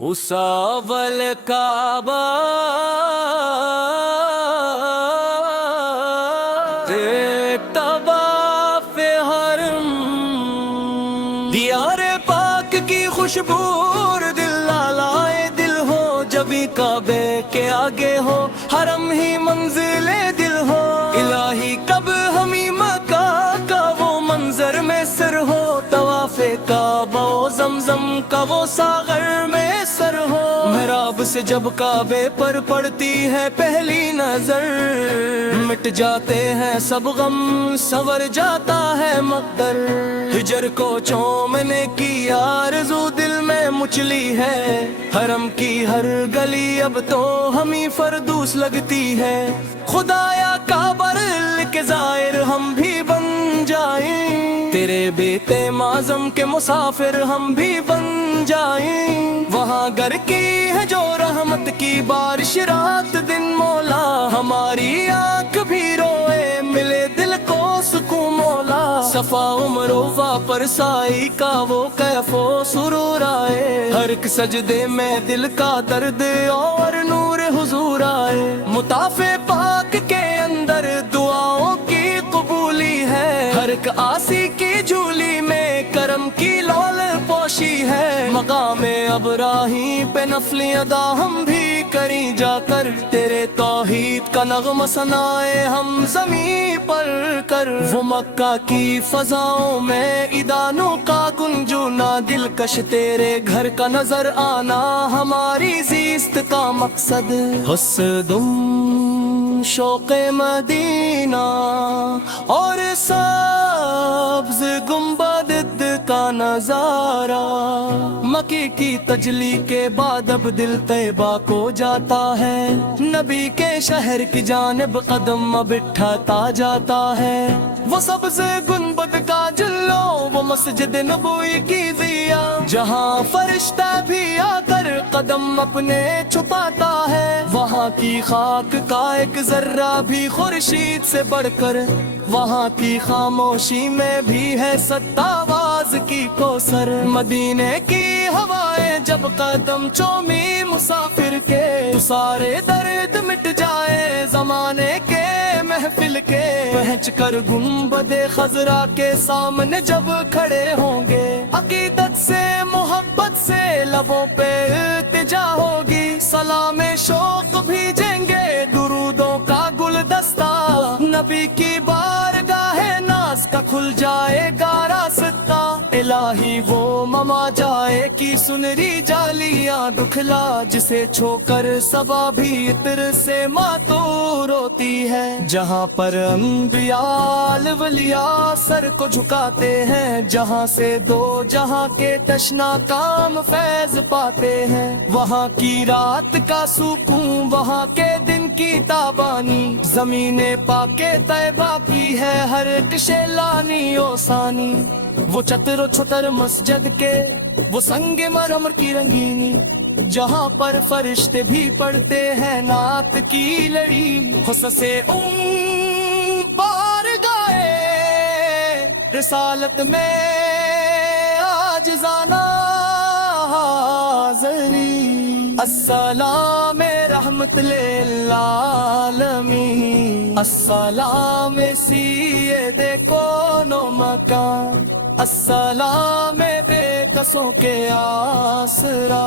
اساول کعبہ طواف حرم، دیار پاک کی خوشبو دل لالائے دل ہو، جبھی کعبے کے آگے ہو، حرم ہی منزل دل ہو، الہی کب ہمیں مکہ کا وہ منظر میں سر ہو، طواف کعبہ و زمزم کا وہ ساغر میں سر ہو، محراب سے جب کعبے پر پڑتی ہے پہلی نظر، مٹ جاتے ہیں سب غم، سنور جاتا ہے مقدر، ہجر کو چومنے کی آرزو دل میں مچلی ہے، حرم کی ہر گلی اب تو ہمیں فردوس لگتی ہے، خدایا کعبہ کے زائر ہم بھی بن جائیں، تیرے بیت معظم کے مسافر ہم بھی بن جائیں، وہاں گر کی ہے جو رحمت کی بارش رات دن، مولا ہماری آنکھ بھی روئے ملے دل کو سکون، مولا صفا مروہ پر سائی کا وہ کیف و سرور آئے، ہر ایک سجدے میں دل کا درد اور نور حضور آئے، مطاف پاک کے اندر دعاؤں کی قبولی ہے، ہر ایک آسی کی جھولی میں کرم کی لول پوشی ہے، مقام ابراہیم پہ نفل ادا ہم بھی کریں جا کر، تیرے توحید کا نغمہ سنائے ہم زمین پر کر، وہ مکہ کی فضاؤں میں ادانوں کا گنجونا، دلکش تیرے گھر کا نظر آنا ہماری زیست کا مقصد، حسدم شوق مدینہ اور سبز گنبد کا نظارہ، مکی کی تجلی کے بعد اب دل طیبہ کو جاتا ہے، نبی کے شہر کی جانب قدم اب اٹھاتا جاتا ہے، وہ سبز گنبد کا جلو وہ مسجد نبوی کی ضیا، جہاں فرشتہ بھی آ کر قدم اپنے چھپاتا ہے، وہاں کی خاک کا ایک ذرہ بھی خورشید سے بڑھ کر، وہاں کی خاموشی میں بھی ہے ستاواز کی کوثر، مدینے کی ہوائیں جب قدم چومی مسافر کے، تو سارے درد مٹ جائے زمانے کے محفل کے، پہنچ کر گنبد خضرا کے سامنے جب کھڑے ہوں گے، عقیدت سے محبت سے لبوں پہ التجا ہوگی، سلام شوق بھیجیں گے درودوں کا گلدستہ، نبی کی بارگاہ ناز کا کھل جائے گا راستہ، الہی وہ مما جائے کی سنری جالیاں دکھلا، جسے چھو کر صبا بھی عطر سے ماتور ہوتی ہے، جہاں پر انبیاء اولیاء سر کو جھکاتے ہیں، جہاں سے دو جہاں کے تشنا کام فیض پاتے ہیں، وہاں کی رات کا سکون وہاں کے دن کی تابانی، زمین پاک طیبہ کی ہے ہر ایک شیلانی و ثانی، وہ چتر و چھتر مسجد کے وہ سنگ مرمر کی رنگینی، جہاں پر فرشتے بھی پڑھتے ہیں نعت کی لڑی، خصوصے بارگاہ رسالت میں عاجزانہ حاضری، السلام رحمت للعالمین، السلام سید کون و مکان، السلام بے کسوں کے آسرا،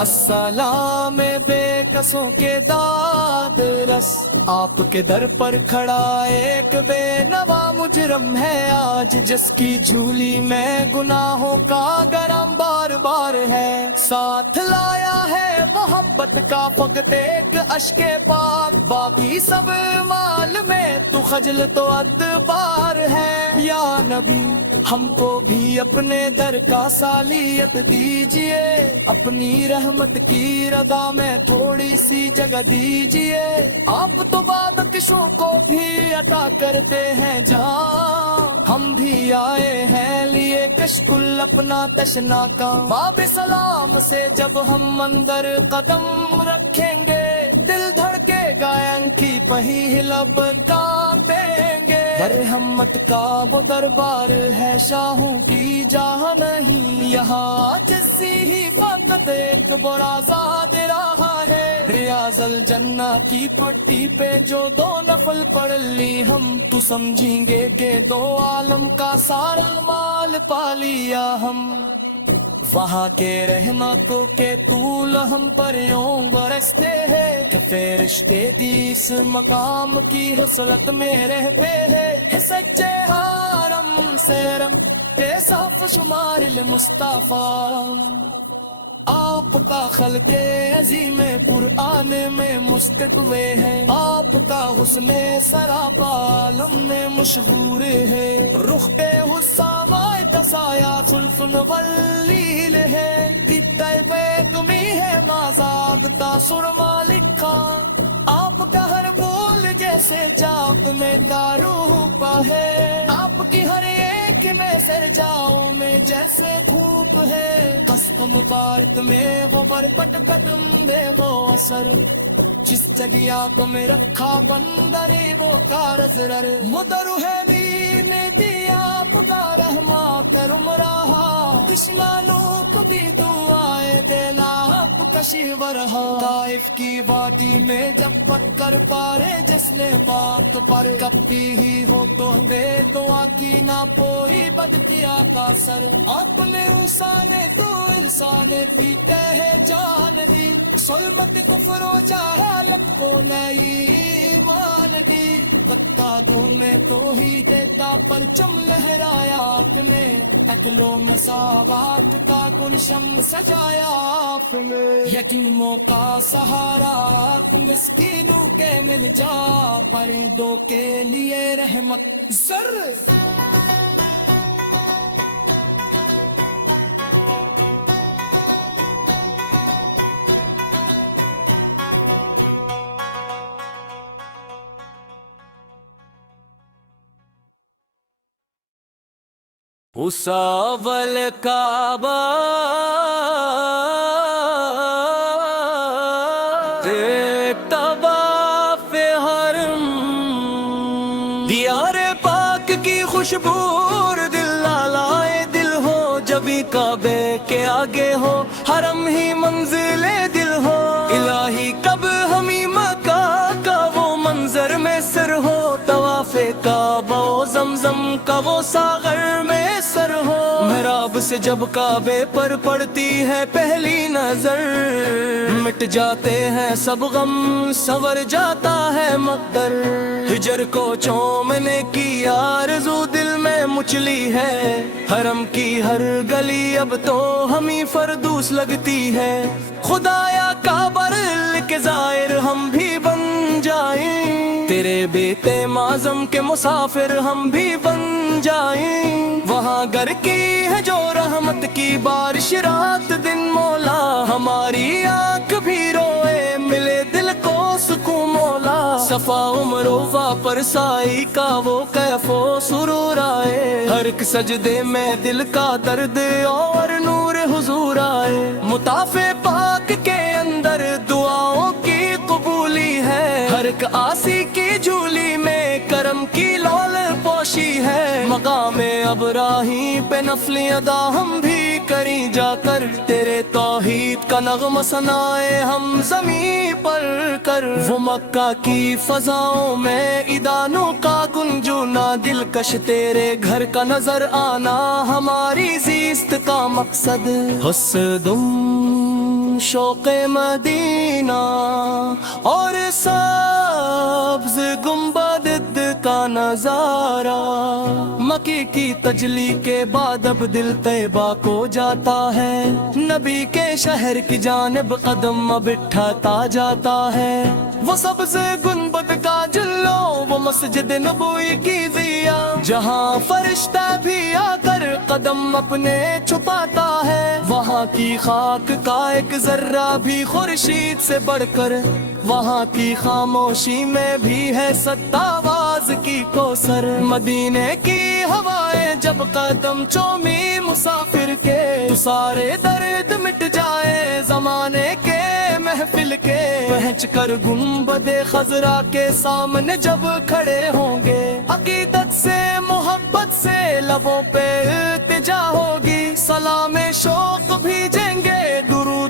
السلام بے کسوں کے داد رس، آپ کے در پر کھڑا ایک بے نوا مجرم ہے آج، جس کی جھولی میں گناہوں کا گرم بار بار ہے، ساتھ لایا ہے محبت کا فقط ایک اشک پاک، باقی سب مال میں تو خجل تو ادبار ہے، یا نبی ہم کو بھی اپنے در کا صلاحیت دیجئے، اپنی رحمت کی رضا میں تھوڑی سی جگہ دیجئے، آپ تو بادکشوں کو بھی عطا کرتے ہیں جہاں، ہم بھی آئے ہیں لیے کشکل اپنا تشنا کا، باب سلام سے جب ہم اندر قدم رکھیں گے، دل دھڑکے گا کی پہی لب کانپیں گے، برہمت کا وہ دربار ہے شاہوں کی جہاں نہیں، یہاں جسی ہی وقت ایک بڑا زاد رہا ہے، ریاض الجنہ کی پٹی پہ جو 2 نفل پڑھ لی ہم، تو سمجھیں گے کہ 2 عالم کا سارا مال پا لیا ہم۔ وہاں کے رحمتوں کے طول ہم پر یوں برستے ہیں کہ فرشتے بھی اس مقام کی حسرت میں رہتے ہیں۔ سچے حرم سے رنگ صاف شمار المصطفیٰ، آپ کا خلق عظیم قرآن میں مسکت ہوئے ہیں، آپ کا حسن سراپا عالم میں مشہور ہے، رخ پہ حسام دسایا سلفن ولیل ہے، طیبے تمہیں ہے مازاد تاثر مالک کا، آپ کا ہر بول جیسے چاپ میں دارو پا ہے، آپ کی ہر ایک میں سر جاؤں میں جیسے دھوپ ہے، قصد مبارک میں وہ برپٹ قدم دے وہ اثر، جس جگہ تمہیں رکھا بندری وہ کارزرر، مدر ہے دین دیا آپ کا رحمہ کرم رہا، تشنا لوگ بھی دعائے دینا آپ کشی ورہا، طائف کی وادی میں جب پتھر پارے جس نے بات پر کبھی ہی ہو تو بے دعا کی نہ پوئی بدتیا کا سر، اپنے انسانے تو انسان پیتے ہے جان دی، ظلمت کفر و جہالت کو نئی ایمان دی، قطادوں میں توحید کا پرچم لہرایا آپ نے، اکلوں مساوات کا گلشن سجایا آپ نے، یتیموں کا سہارا مسکینوں کے مل جا، پریدوں کے لیے رحمت زر۔ اس اول کعبہ ایک طواف حرم، دیار پاک کی خوشبو دل لالائے دل ہو، جبھی کعبے کے آگے ہو حرم ہی منزل دل ہو، الہی کب ہمیں مکہ کا وہ منظر میں سر ہو، طواف کعبہ و زمزم کا وہ ساغر میں سر ہو، محراب سے جب کعبے پر پڑتی ہے پہلی نظر، مٹ جاتے ہیں سب غم سنور جاتا ہے مقدر، ہجر کو چومنے کی آرزو دل میں مچلی ہے، حرم کی ہر گلی اب تو ہمیں فردوس لگتی ہے، خدایا کعبر کے زائر ہم بھی بن جائیں، تیرے بیت معظم کے مسافر ہم بھی بن جائیں، وہاں گر کی ہے جو رحمت کی بارش رات دن مولا، ہماری آنکھ بھی روئے ملے دل کو سکون مولا، صفا مروہ پر سائی کا وہ کیف و سرور آئے، ہر ایک سجدے میں دل کا درد اور نور حضور آئے، مطاف پاک کے اندر دعاؤں کی قبولی ہے، ہر ایک آسی کی جھولی میں کرم کی لول پوشی ہے، مقام ابراہیم پہ نفل ادا ہم بھی کریں جا کر، تیرے توحید کا نغمہ سنائے ہم زمین پر کر، وہ مکہ کی فضاؤں میں ادانوں کا گنجونا، دلکش تیرے گھر کا نظر آنا ہماری زیست کا مقصد، حسدم شوق مدینہ اور سبز گنبد کا نظارہ، مکی کی تجلی کے بعد اب دل طیبہ کو جاتا ہے، نبی کے شہر کی جانب قدم اب اٹھاتا جاتا ہے، وہ سبز گنبد کا جلو وہ مسجد نبوی کی ضیا، جہاں فرشتہ بھی آ کر قدم اپنے چھپاتا ہے، وہاں کی خاک کا ایک ذرہ بھی خورشید سے بڑھ کر، وہاں کی خاموشی میں بھی ہے ستاواز کی کوثر، مدینے کی ہوائیں جب قدم چومی مسافر کے، تو سارے درد مٹ جائے زمانے کے محفل کے، پہنچ کر گنبد خضرا کے سامنے جب کھڑے ہوں گے، عقیدت سے محبت سے لبوں پہ التجا ہوگی، سلام شوق بھیجیں گے، درود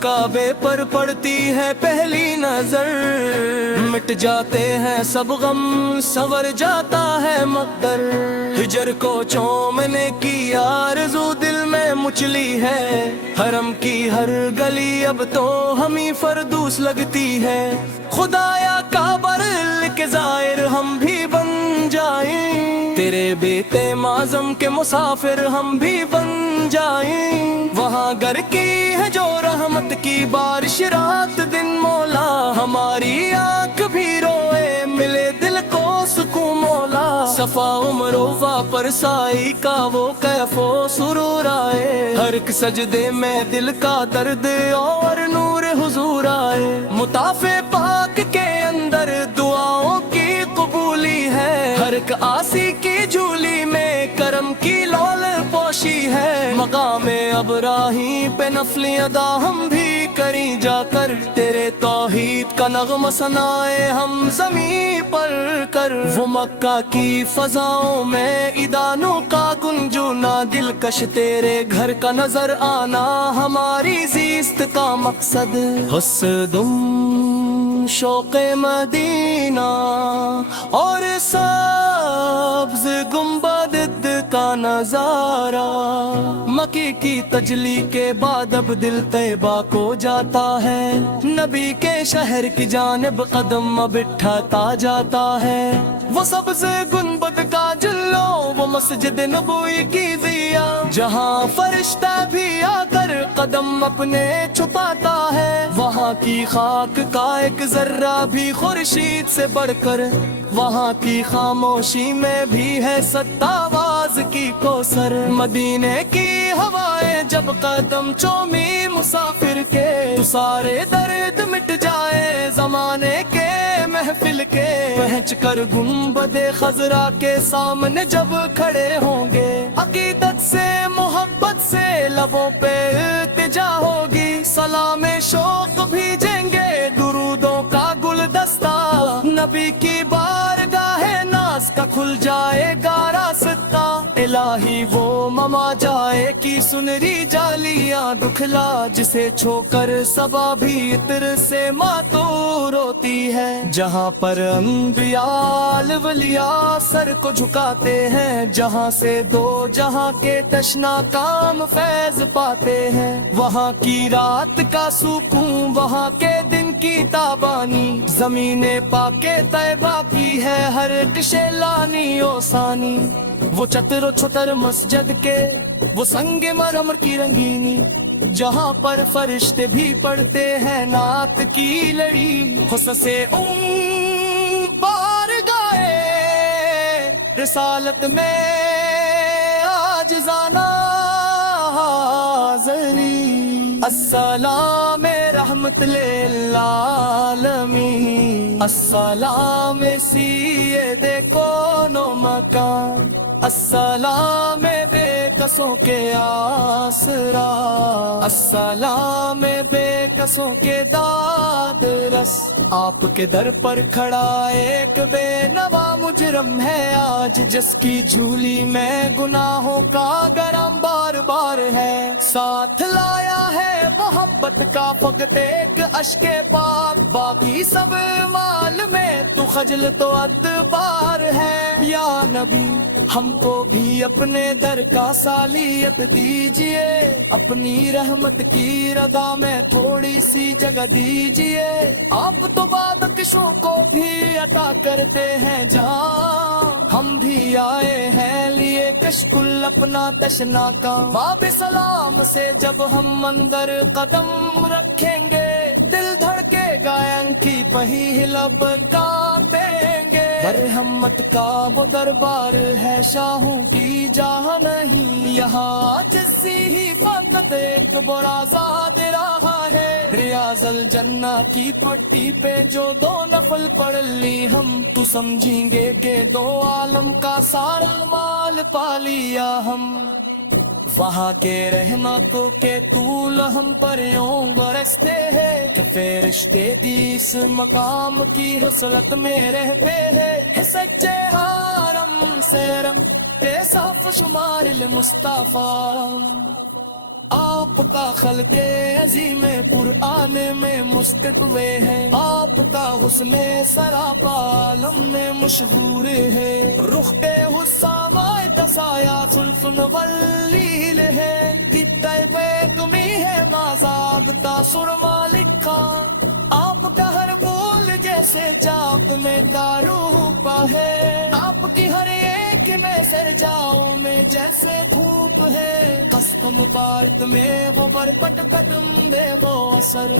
کعبے پر پڑتی ہے پہلی نظر، مٹ جاتے ہیں سب غم، سنور جاتا ہے مقدر۔ ہجر کو چومنے کی آرزو دل میں مچلی ہے، حرم کی ہر گلی اب تو ہمیں فردوس لگتی ہے۔ خدایا کعبہ کے زائر ہم بھی بن جائیں، تیرے بیت معظم کے مسافر ہم بھی بن جائیں۔ وہاں گر کی ہے جو رحمت کی بارش رات دن، مولا ہماری آنکھ بھی روئے ملے دل کو سکون مولا۔ صفا مروہ پر سائی کا وہ کیف و سرور آئے، ہر ایک سجدے میں دل کا درد اور نور حضور آئے۔ مطاف پاک کے اندر دعاؤں کی قبولی ہے، ہر ایک آسی کی جھولی میں کرم کی لول پوشی ہے۔ مقام ابراہیم پہ نفل ادا ہم بھی کریں جا کر، تیرے توحید کا نغمہ سنائے ہم زمین پر کر۔ وہ مکہ کی فضاؤں میں ادانوں کا گنجونا، دلکش تیرے گھر کا نظر آنا ہماری زیست کا مقصد۔ حسدم شوق مدینہ اور سبز گنبد کا نظارہ، مکی کی تجلی کے بعد اب دل طیبہ کو جاتا ہے، نبی کے شہر کی جانب قدم اب اٹھاتا جاتا ہے۔ وہ سبز گنبد کا جلو، وہ مسجد نبوی کی ضیا، جہاں فرشتہ بھی آ کر قدم اپنے چھپاتا ہے۔ وہاں کی خاک کا ایک ذرہ بھی خورشید سے بڑھ کر، وہاں کی خاموشی میں بھی ہے ست آواز کی کوثر۔ مدینے کی ہوائیں جب قدم چومی مسافر کے، تو سارے درد مٹ جائے زمانے کے محفل کے۔ پہنچ کر گنبد خضرا کے سامنے جب کھڑے ہوں گے، عقیدت سے محبت سے لبوں پہ التجا ہوگی، سلام شوق بھیجیں گے درودوں کا گلدستہ۔ نبی کی بارگاہ ناز کا کھل جائے گا راستہ، الہی وہ مما جائے کی سنری جالیاں دکھلا، جسے چھو کر صبا بھی عطر سے معطور ہوتی ہے۔ جہاں پر انبیاء اولیاء سر کو جھکاتے ہیں، جہاں سے دو جہاں کے تشنا کام فیض پاتے ہیں، وہاں کی رات کا سکون، وہاں کے دن کی تابانی، زمین پاک طیبہ کی ہے ہر ایک شیلانی و ثانی۔ وہ چتر و چھتر مسجد کے، وہ سنگ مرمر کی رنگینی، جہاں پر فرشتے بھی پڑھتے ہیں نعت کی لڑی۔ خصوصے بارگاہ رسالت میں عاجزانہ حاضری، السلام رحمت للعالمین، السلام سید کون و مکان، السلام بے کسوں کے آسرا، السلام بے کسوں کے داد رس۔ آپ کے در پر کھڑا ایک بے نوا مجرم ہے آج، جس کی جھولی میں گناہوں کا گرم بار بار ہے، ساتھ لایا ہے محبت کا فقط ایک اشک پاک، باقی سب مال میں تو خجل تو ادبار ہے۔ یا نبی ہم کو بھی اپنے در کا سالیت دیجئے، اپنی رحمت کی رضا میں تھوڑی سی جگہ دیجئے، آپ تو بادکشوں کو بھی عطا کرتے ہیں جان، ہم بھی آئے ہیں لیے کشکل اپنا تشنا کا، باب سلام سے جب ہم اندر قدم رکھیں گے، دل دھڑکے گائن کی پہی لب کانپیں گے، برحمت کا وہ دربار ہے شاہوں کی جہاں نہیں، یہاں جسی ہی فقط ایک بڑا زاد رہا ہے، ریاض الجنہ کی پٹی پہ جو دو نفل پڑھ لی ہم، تو سمجھیں گے کہ دو عالم کا سارا مال پا لیا ہم، وہاں کے رحمتوں کے طول ہم پر یوں برستے ہیں، کہ فرشتے بھی اس مقام کی حسرت میں رہتے ہیں، سچے حرم سے رم صاف شمار المصطفیٰ، آپ کا خلق عظیم قرآن میں مستقوے ہے، آپ کا حسن سراپا عالم میں مشہور ہے، رخ پہ حسام دسایا سلفن ولیل ہے، طیبے تمہیں ہے مازاد تا سرما لکھا، آپ کا ہر بول جیسے چاک میں دارو پا ہے، آپ کی ہر ایک میں سر جاؤں میں جیسے دھوپ ہے، ہست مبارک میں وہ برپٹ قدم دے وہ اثر،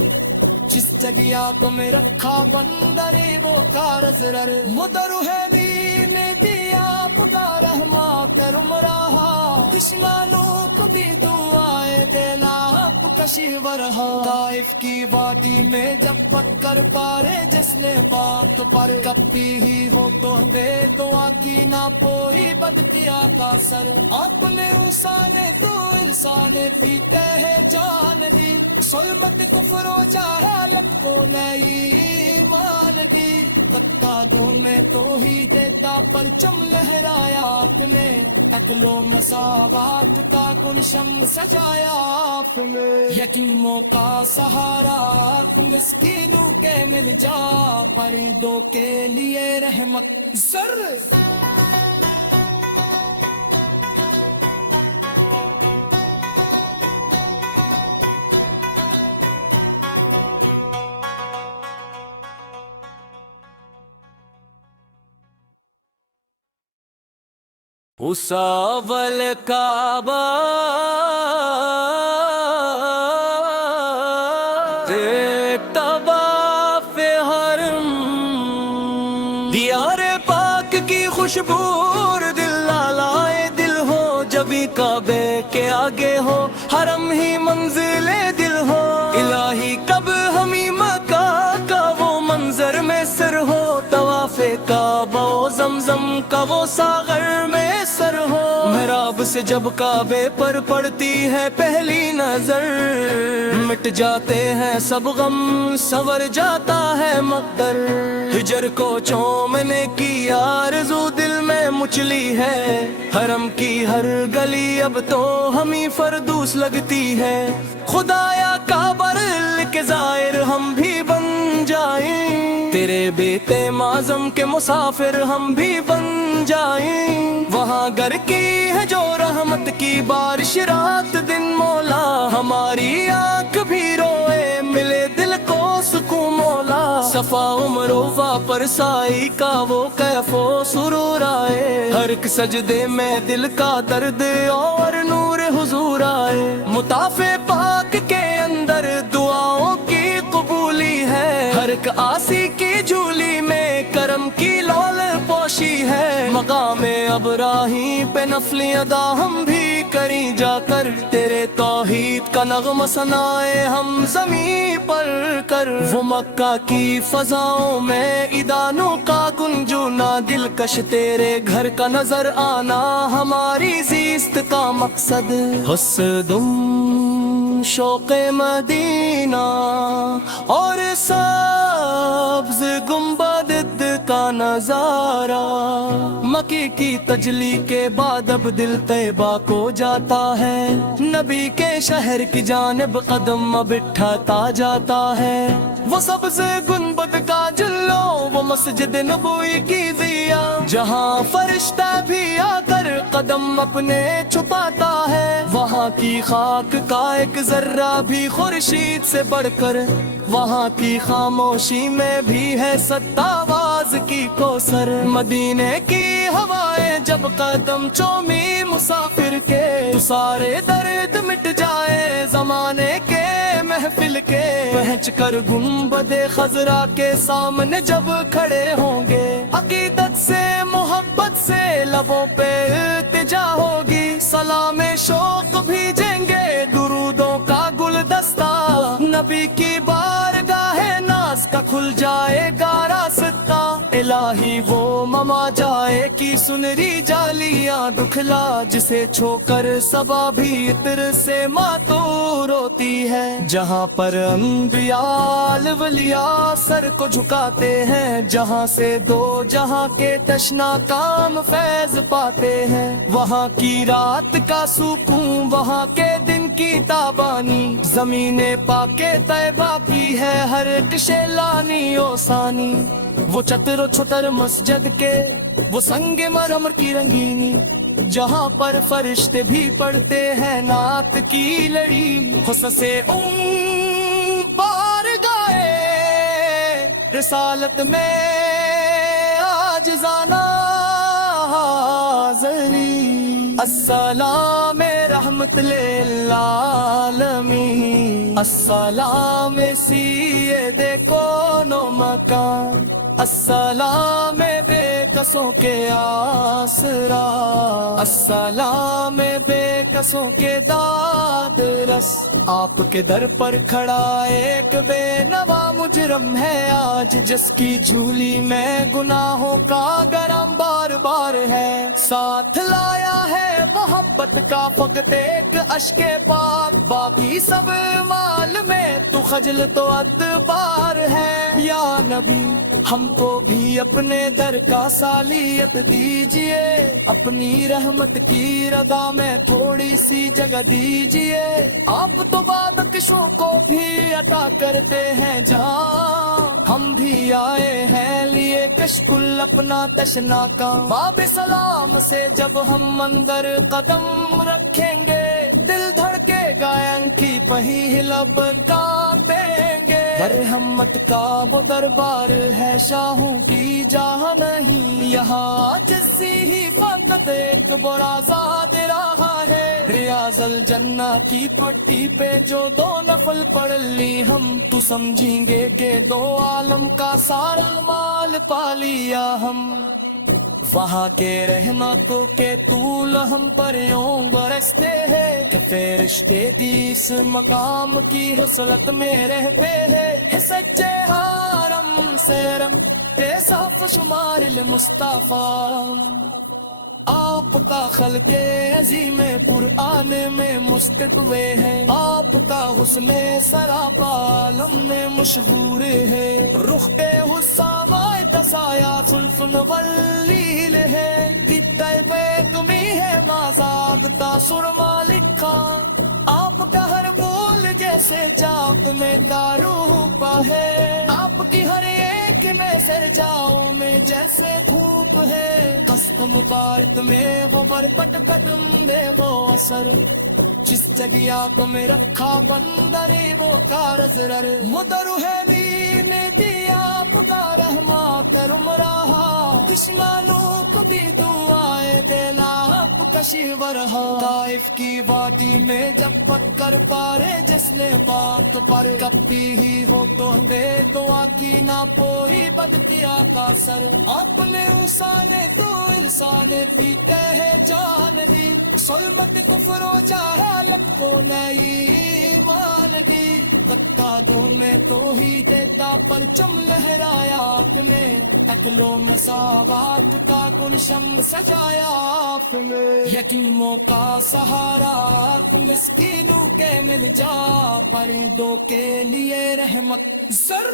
جس جگہ تمہیں رکھا بندری وہ کارز رر، مدر ہے دین دی آپ کا رحمہ کرم رہا، تشنا لوک دی دعائے دینا آپ کشی ورہا، طائف کی وادی میں جب پکر پارے جس نے بات پر کبھی ہی ہو تو دے تو آکی نہ پوئی بد کیا کا سر، آپ نے انسانے تو انسان پیتے ہے جان دی، ظلمت کفر و جہالت کو نئی ایمان دی، قطادوں میں تو ہی دیتا پرچم لہرایا آپ نے، عدل و مساوات کا گلشن سجایا آپ نے، یتیموں کا سہارا مسکینوں کے مل جا، فریدوں کے لیے رحمت زر۔ اساول کعبہ طواف حرم، دیار پاک کی خوشبو دل لالائے دل ہو، جبھی کعبے کے آگے ہو حرم ہی منزل دل ہو، الہی کب ہمیں مکہ کا وہ منظر میں سر ہو، طواف کعبہ و زمزم کا وہ ساغر میں سر ہو، محراب سے جب کعبے پر پڑتی ہے پہلی نظر، مٹ جاتے ہیں سب غم سنور جاتا ہے مقدر، ہجر کو چومنے کی آرزو دل میں مچلی ہے، حرم کی ہر گلی اب تو ہمیں فردوس لگتی ہے، خدایا کعبہ کے زائر ہم بھی بن جائیں، تیرے بیت معظم کے مسافر ہم بھی بن جائیں، وہاں گر کی ہے جو رحمت کی بارش رات دن مولا، ہماری آنکھ بھی روئے ملے دل کو سکون مولا، صفا مروہ پر سائی کا وہ کیف و سرور آئے، ہر ایک سجدے میں دل کا درد اور نور حضور آئے، مطاف پاک کے اندر دعاؤں کی قبولی ہے، ہر ایک آسی کی جھولی میں کرم کی لول پوشی ہے، مقام ابراہیم پہ نفل ادا ہم بھی کریں جا کر، تیرے توحید کا نغمہ سنائے ہم زمین پر کر، وہ مکہ کی فضاؤں میں ادانوں کا گنجونا، دلکش تیرے گھر کا نظر آنا ہماری زیست کا مقصد، حسدم شوق مدینہ اور سبز گنبد کا نظارہ، مکی کی تجلی کے بعد اب دل طیبہ کو جاتا ہے، نبی کے شہر کی جانب قدم اب اٹھاتا جاتا ہے، وہ سبز گنبد کا جلو وہ مسجد نبوی کی ضیا، جہاں فرشتہ بھی آ کر قدم اپنے چھپاتا ہے، وہاں کی خاک کا ایک ذرہ بھی خورشید سے بڑھ کر، وہاں کی خاموشی میں بھی ہے ستاواز کی کوثر، مدینے کی ہوائیں جب قدم چومی مسافر کے، تو سارے درد مٹ جائے زمانے کے محفل کے، پہنچ کر گنبد خضرا کے سامنے جب کھڑے ہوں گے، عقیدت سے محبت سے لبوں پہ التجا ہوگی، سلام شوق بھیجیں گے درودوں کا گلدستہ، نبی کی بارگاہ ناز کا کھل جائے گا راستہ، الہی وہ مما جائے کی سنری جالیاں دکھلا، جسے چھو کر صبا بھی عطر سے ماتور ہوتی ہے۔ جہاں پر انبیاء اولیاء سر کو جھکاتے ہیں، جہاں سے دو جہاں کے تشنا کام فیض پاتے ہیں، وہاں کی رات کا سکون، وہاں کے دن کی تابانی، زمین پاک طیبہ کی ہے ہر ایک شیلانی و ثانی۔ وہ چتر و چھتر مسجد کے، وہ سنگ مرمر کی رنگینی، جہاں پر فرشتے بھی پڑھتے ہیں نعت کی لڑی۔ حسن سے بار گائے رسالت میں عاجزانہ حاضری، السلام رحمت للعالمین، السلام سید کون و مکان، السلام بے کسوں کے آسرا، السلام بے کسوں کے داد رس۔ آپ کے در پر کھڑا ایک بے نوا مجرم ہے آج، جس کی جھولی میں گناہوں کا گرم بار بار ہے، ساتھ لایا ہے محبت کا فقط ایک اشک پاک، باقی سب مال میں تو خجل تو ادبار ہے۔ یا نبی ہم کو بھی اپنے در کا صلاحیت دیجئے، اپنی رحمت کی رضا میں تھوڑی سی جگہ دیجئے، آپ تو بادکشوں کو بھی عطا کرتے ہیں جہاں، ہم بھی آئے ہیں لیے کشکل اپنا تشنا کا، باب سلام سے جب ہم اندر قدم رکھیں گے، دل دھڑکے گا کی پہی لب کانپیں گے، برہمت کا وہ دربار ہے شاہوں کی جہاں نہیں، یہاں جسی ہی فقط ایک بڑا ذات رہا ہے، ریاض الجنہ کی پٹی پہ جو دو نفل پڑھ لی ہم، تو سمجھیں گے کہ دو عالم کا سارا مال پا لیا ہم، وہاں کے رحمتوں کے طول ہم پر یوں برستے ہیں کہ فرشتے بھی اس مقام کی حسرت میں رہتے ہیں، سچے حرم سے رم صاف شمار المصطفیٰ، آپ کا خلق عظیم قرآن میں مستقوے ہے، آپ کا حسن سراپا عالم میں مشہور ہے، رخ کے حسامہ تسایا سلف نولیل ہے، طیبے تمہیں ہے مازاد تاثر مالک خان، آپ کا ہر بول جیسے چاک میں دارو پا ہے، آپ کی ہر ایک میں سر جاؤں میں جیسے دھوپ ہے، قصد مبارک میں وہ برپٹ قدم دے وہ اثر، جس جگہ آپ میں رکھا بندری وہ کارز رر، مدر ہے دین دیا آپ کا رحمہ کرم رہا، کشنا لوک بھی دعائے دینا آپ کشی ورہا، طائف کی وادی میں جب پکر پارے جس نے بات پر، کبھی ہی ہو تو بے دعا کی نہ پوئی بد کیا کا سر، آپ نے انسانے تو انسانے پیتے ہیں جان دی، ظلمت کفر و جہالت کو نئی ایمان دی، قطادوں میں تو ہی دیتا پرچم لہرایا آپ نے، اکل و مساوات کا گلشن سجایا آپ نے، یتیموں کا سہارا مسکینوں کے مل جا، پریدوں کے لیے رحمت زر۔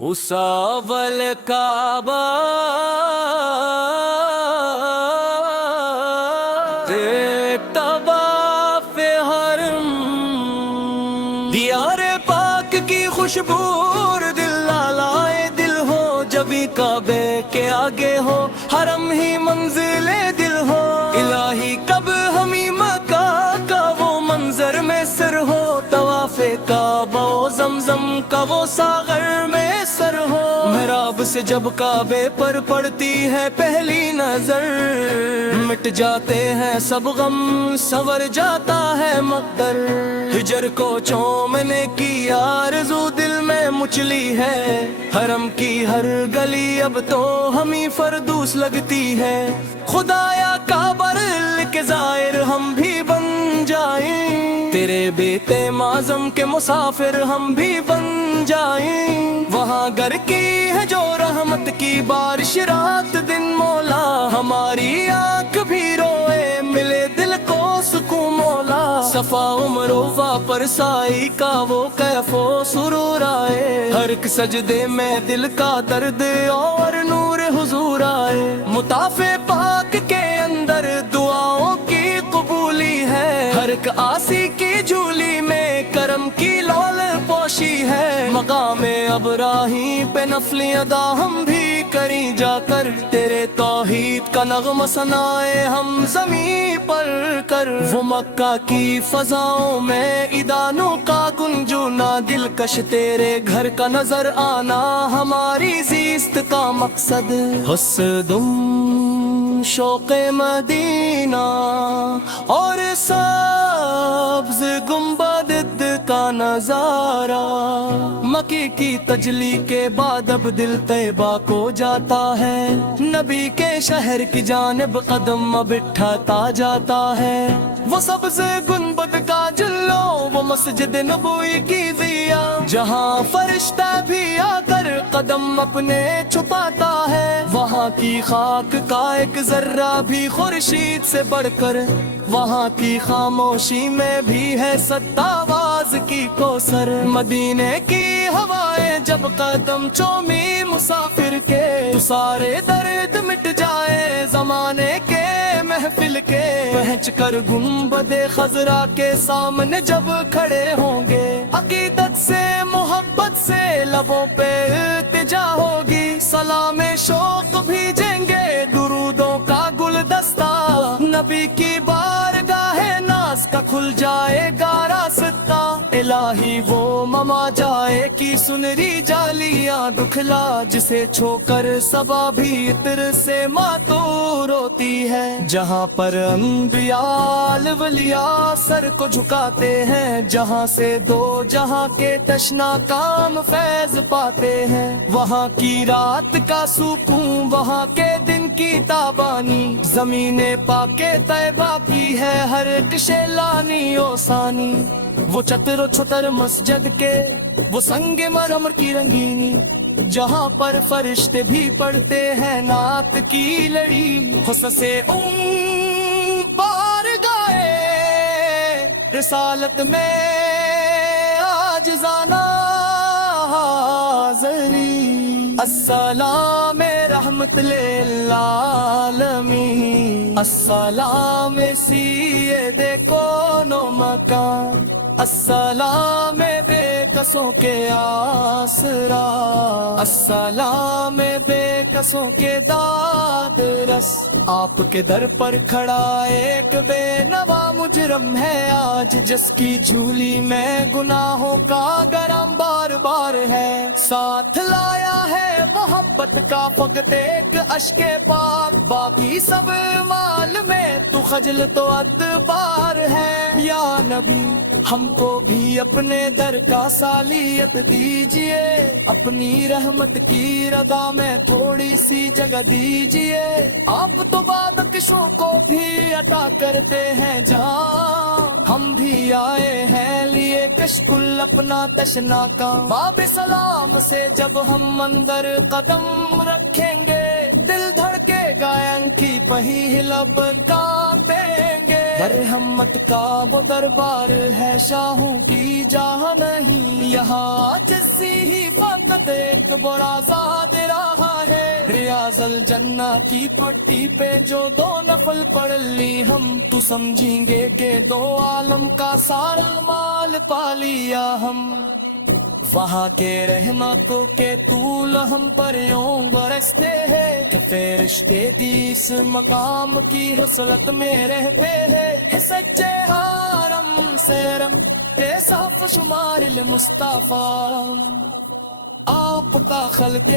اساول کعبہ طواف حرم، دیار پاک کی خوشبو دل لالائے دل ہو، جبھی کعبے کے آگے ہو حرم ہی منزل دل ہو، الہی کب ہمیں مکہ کا وہ منظر میں سر ہو، طواف کعبہ و زمزم کا وہ ساغر میں سر ہو، محراب سے جب کعبے پر پڑتی ہے پہلی نظر، مٹ جاتے ہیں سب غم، سنور جاتا ہے مقدر۔ ہجر کو چومنے کی آرزو دل میں مچلی ہے، حرم کی ہر گلی اب تو ہمیں فردوس لگتی ہے۔ خدایا کعبہ کے زائر ہم بھی بن جائیں، تیرے بیت معظم کے مسافر ہم بھی بن جائیں۔ وہاں گر کی ہے جو رحمت کی بارش رات دن، مولا ہماری آنکھ بھی روئے، ملے دل کو سکون مولا۔ صفا مروہ پر سائی کا وہ کیف و سرور آئے، ہر ایک سجدے میں دل کا درد اور نور حضور آئے۔ مطاف پاک کے اندر دعاؤں کی قبولی ہے، ہر ایک آسی کی جھولی میں کرم کی لول پوشی ہے۔ مقام ابراہیم پہ نفلی ادا ہم بھی کریں جا کر، تیرے توحید کا نغمہ سنائے ہم زمین پر کر۔ وہ مکہ کی فضاؤں میں ادانوں کا گنجونا، دلکش تیرے گھر کا نظر آنا ہماری زیست کا مقصد۔ حسدم شوق مدینہ اور سبز گنبد کا نظارہ، مکی کی تجلی کے بعد اب دل طیبہ کو جاتا ہے، نبی کے شہر کی جانب قدم اب اٹھاتا جاتا ہے۔ وہ سبز گنبد کا جلو، وہ مسجد نبوی کی ضیا، جہاں فرشتہ بھی آ کر قدم اپنے چھپاتا ہے۔ وہاں کی خاک کا ایک ذرہ بھی خورشید سے بڑھ کر، وہاں کی خاموشی میں بھی ہے ست آواز کی کوثر۔ مدینے کی ہوائیں جب قدم چومی مسافر کے، تو سارے درد مٹ جائے زمانے کے محفل کے۔ پہنچ کر گنبد خضرا کے سامنے جب کھڑے ہوں گے، عقیدت سے محبت سے لبوں پہ التجا ہوگی، سلام شوق بھیجیں گے درودوں کا گلدستہ۔ نبی کی بارگاہ ناز کا کھل جائے گا راستہ، الہی وہ مما جائے کی سنری جالیاں دکھلا، جسے چھو کر صبا بھی عطر سے معطور ہوتی ہے۔ جہاں پر انبیاء اولیاء سر کو جھکاتے ہیں، جہاں سے دو جہاں کے تشنا کام فیض پاتے ہیں، وہاں کی رات کا سکون، وہاں کے دن کی تابانی، زمین پاک طیبہ کی ہے ہر ایک شیلانی و ثانی۔ وہ چتر و چھتر مسجد کے، وہ سنگ مرمر کی رنگینی، جہاں پر فرشتے بھی پڑھتے ہیں نعت کی لڑی۔ حسن بار گائے رسالت میں عاجزانہ حاضری، السلام رحمت للعالمین، السلام سید کون و مکان، السلام بے کسوں کے آسرا، السلام بے کسوں کے داد رس۔ آپ کے در پر کھڑا ایک بے نوا مجرم ہے آج، جس کی جھولی میں گناہوں کا گرم بار بار ہے، ساتھ لایا ہے محبت کا فقط ایک اشک پاک، باقی سب مال میں تو خجل تو ادبار ہے۔ یا نبی ہم کو بھی اپنے در کا سالیت دیجئے، اپنی رحمت کی رضا میں تھوڑی سی جگہ دیجئے، آپ تو بادکشوں کو بھی عطا کرتے ہیں جان، ہم بھی آئے ہیں لیے کشکل اپنا تشنا کا۔ باب سلام سے جب ہم اندر قدم رکھیں گے، دل دھڑکے گائن کی پہی لب کانپیں گے، رحمت کا وہ دربار ہے شاہوں کی جہاں نہیں، یہاں جسی ہی فقط ایک بڑا زاد رہا ہے، ریاض الجنہ کی پٹی پہ جو دو نفل پڑھ لی ہم، تو سمجھیں گے کہ دو عالم کا سارا مال پا لیا ہم۔ وہاں کے رحمتوں کے طول ہم پر یوں برستے ہیں، کہ فرشتے بھی اس مقام کی حسرت میں رہتے ہیں، سچے حرم سے رم اے صاف شمار المصطفیٰ۔ آپ کا خلق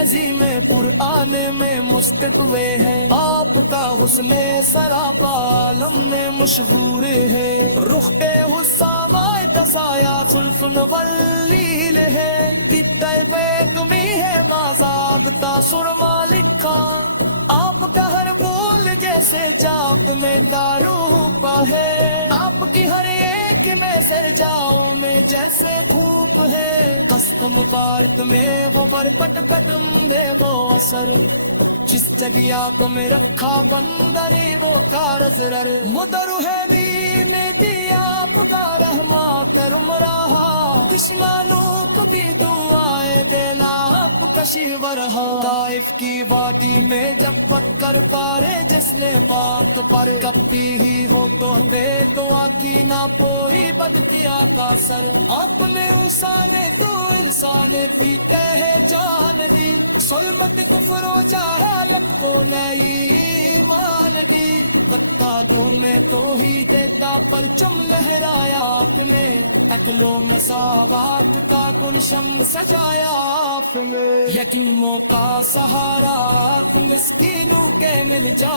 عظیم قرآن میں مستقوے ہے، آپ کا حسن سراپا عالم میں مشہور ہے، رخ پہ حسام دسایا سلفن ولیل ہے، طیبے تمہیں ہے مازاد تاثر مالک کا، آپ کا ہر بول جیسے چاپ میں دارو پا ہے، آپ کی ہر ایک میں سر جاؤں میں جیسے دھوپ ہے، ہست مبارک میں وہ برپٹ قدم دے وہ اثر، جس جگہ آپ میں رکھا بندری وہ کارز رر، مدر ہے لی میں دیا آپ کا رحمت رم رہا، کشنا لوک بھی دعائے دیلا آپ کشی ورہا، طائف کی وادی میں جب پتھر پارے جس نے بات پر کبھی ہی ہو تو ہمیں تو آتی نہ پوئی بد کیا کا سر، آپ نے انسانے تو انسان پیتے ہے جان دی، ظلمت کفر و جہالت کو نئی ایمان دی، قطادوں میں تو ہی دیتا پرچم لہرایا آپ نے، عدل و مساوات کا گلشن سجایا آپ نے، یتیموں کا سہارا مسکینوں کے مل جا،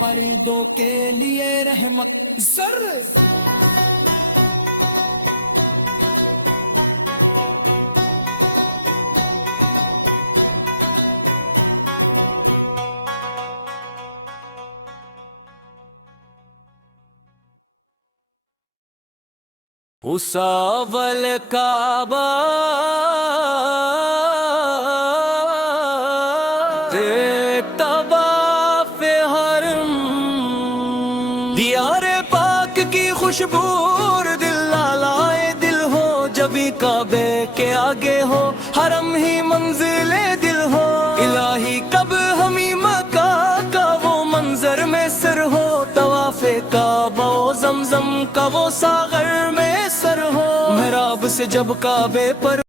فریدوں کے لیے رحمت زر۔ اساول کعبہ طواف حرم، دیار پاک کی خوشبو دل لالائے دل ہو، جبھی کعبے کے آگے ہو حرم ہی منزل دل ہو، الہی کب ہمیں مکہ کا وہ منظر میں سر ہو، طواف کعبہ و زمزم کا وہ ساغر میں سر ہو، محراب سے جب کعبے پر